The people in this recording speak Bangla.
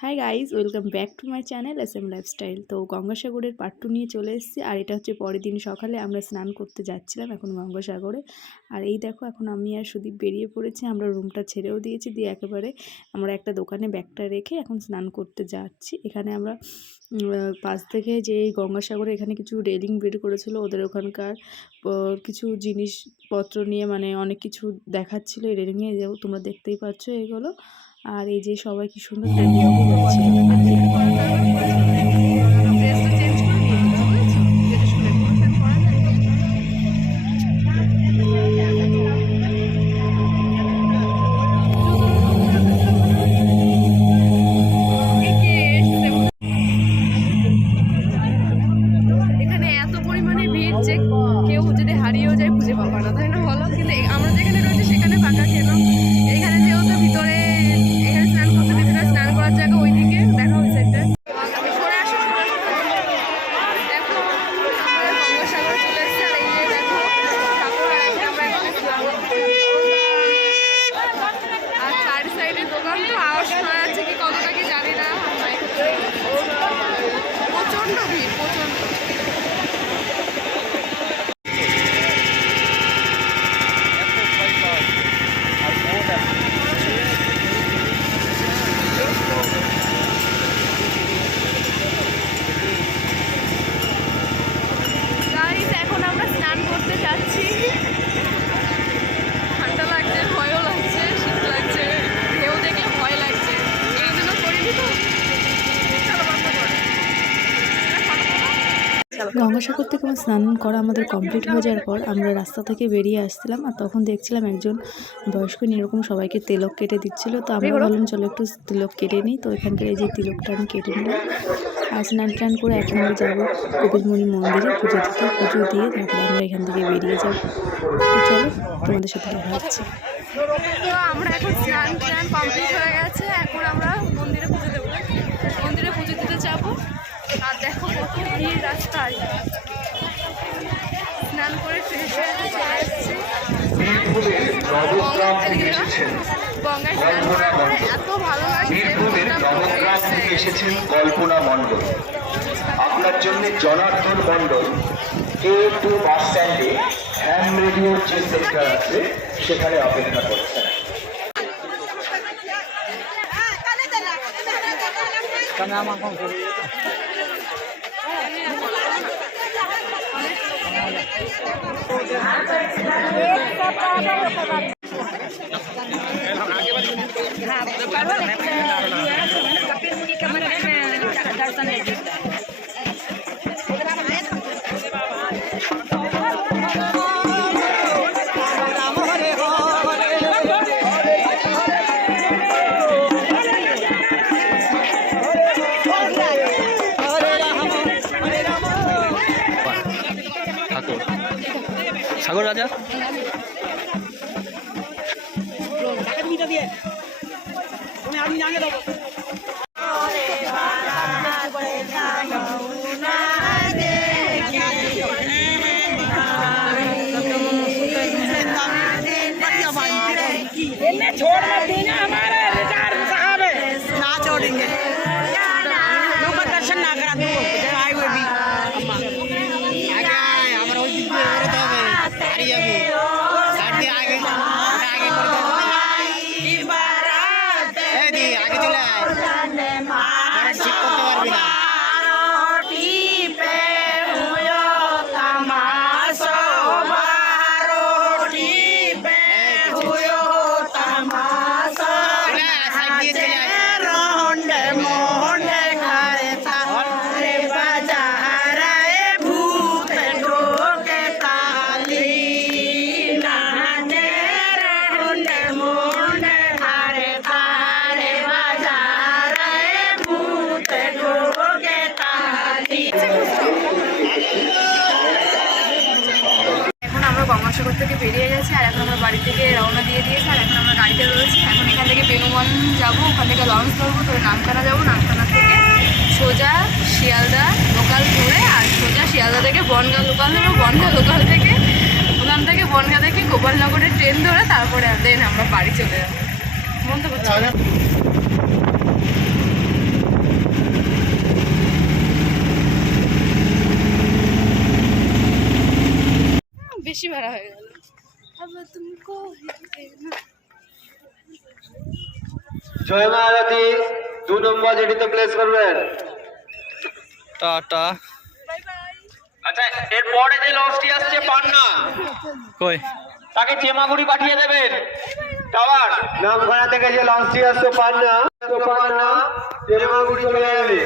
Hi guys, welcome back to my channel SM lifestyle. তো গঙ্গাসাগরের পার্ট 2 নিয়ে চলে এসেছি। আর এটা হচ্ছে পরের দিন সকালে আমরা স্নান করতে যাচ্ছিলাম এখন গঙ্গাসাগরে। আর এই দেখো, এখন আমি আর সুদীপ বেরিয়ে পড়েছি। আমরা রুমটা ছেড়েও দিয়েছি, দিয়ে একেবারে আমরা একটা দোকানে ব্যাগটা রেখে এখন স্নান করতে যাচ্ছি। এখানে আমরা পাশ থেকে যে গঙ্গাসাগরে এখানে কিছু রেলিং বের করেছিল, ওদের ওখানকার কিছু জিনিসপত্র নিয়ে মানে অনেক কিছু দেখাচ্ছিলো এই রেলিংয়ে, তোমরা দেখতেই পাচ্ছ এগুলো। আর এই যে সবাই কি সুন্দর এখানে এত পরিমাণে ভিড় যে কেউ যদি হারিয়েও যায় খুঁজে পাবো না, তাই না বলো? কিন্তু আমরা যেখানে রয়েছে সেখানে ফাঁকা কেন? এখানে যেহেতু ভিতরে এখানে স্নান করতে দিতে না, স্নান করার জায়গা ওইদিকে দেখা হয়েছে একটা। আমি সরে আসো, দেখো আমরা গঙ্গাসাগর চলে এসেছি। আর এই যে দেখো ঠাকুর, আর এখন আমরা এখানে স্নান করছি। আর চার সাইডে দোকান, তো আওয়াজ শোনা যাচ্ছে কি কতটা কি জানি না। প্রচণ্ড ভিড়, প্রচণ্ড। এখন আমরা স্নান করতে যাচ্ছি। ঠান্ডা লাগছে, ভয়ও লাগছে, শীত লাগছে, ঢেউ দেখলে ভয় লাগছে। এই জন্য করিনি তো। গঙ্গাসাগর থেকে আমার স্নান করা আমাদের কমপ্লিট হয়ে যাওয়ার পর আমরা রাস্তা থেকে বেরিয়ে আসছিলাম। আর তখন দেখছিলাম একজন বয়স্ক এরকম সবাইকে তিলক কেটে দিচ্ছিল। তো আমরা ভাবলাম চলো একটু তিলক কেটে নিই। তো এখানকার এই যে তিলকটা আমি কেটে নিলাম। আর স্নান টান করে এখন আমরা যাবো কপিলমুনি মন্দিরে পুজো দিতে। পুজো দিয়ে তারপরে আমরা এখান থেকে বেরিয়ে যাবো। তো চলো তোমাদের সাথে দেখা হচ্ছে। তো আমরা এখন স্নান টান কমপ্লিট হয়ে গেছে। এখন আমরা মন্দিরে পুজো দেবো, মন্দিরে পুজো দিতে যাবো। আর দেখো কত ভিড় রাস্তায়। স্নান করে ফ্রেশ হয়ে চলে এসেছি। গঙ্গায় স্নান করার পরে এত ভালো লাগছে। এসেছেন কল্পনা মণ্ডল, আপনার জন্য জনার্দন মণ্ডল A2 বাস স্ট্যান্ডে হ্যাম রেডিওর যে সেন্টার আছে সেখানে অপেক্ষা করছেন। সাগর রাজা छोड़ मत देना, हमारे रिटायर साहब है ना छोड़ेंगे। लोग दर्शन ना करा दो आए हुए भी आगे आए हमारा अभी साढ़े आगे आगे आगे चले ठीक करते पारबी ना। গঙ্গাসাগর থেকে বেরিয়ে গেছে। আর এখন আমরা বাড়ি থেকে রওনা দিয়ে দিয়েছি। আর এখন আমরা গাড়িতে রয়েছি। এখন এখান থেকে বেনুবন যাবো, ওখান থেকে লঞ্চ ধরবো, ধরে নামখানা যাবো। নামখানা থেকে সোজা শিয়ালদা লোকাল ধরে আর সোজা শিয়ালদা থেকে বনগাঁ লোকাল ধরবো। বনগাঁ লোকাল থেকে ওখান থেকে বনগাঁ থেকে গোপালনগরের ট্রেন ধরে তারপরে দেন আমরা বাড়ি চলে যাবো। মন তো বেশি ভাড়া হয়ে গেল। জয় মা আরতি 2 নম্বর জেটিতে প্লেস করবেন। টাটা। আচ্ছা এরপরে যে লঞ্চটি আসছে পান্না কই? তাকে চেমাগুড়ি পাঠিয়ে দেবেন। টাওয়ার নামখানা থেকে যে লঞ্চটি আসছে পান্না চেমাগুড়ি চলে যাবে।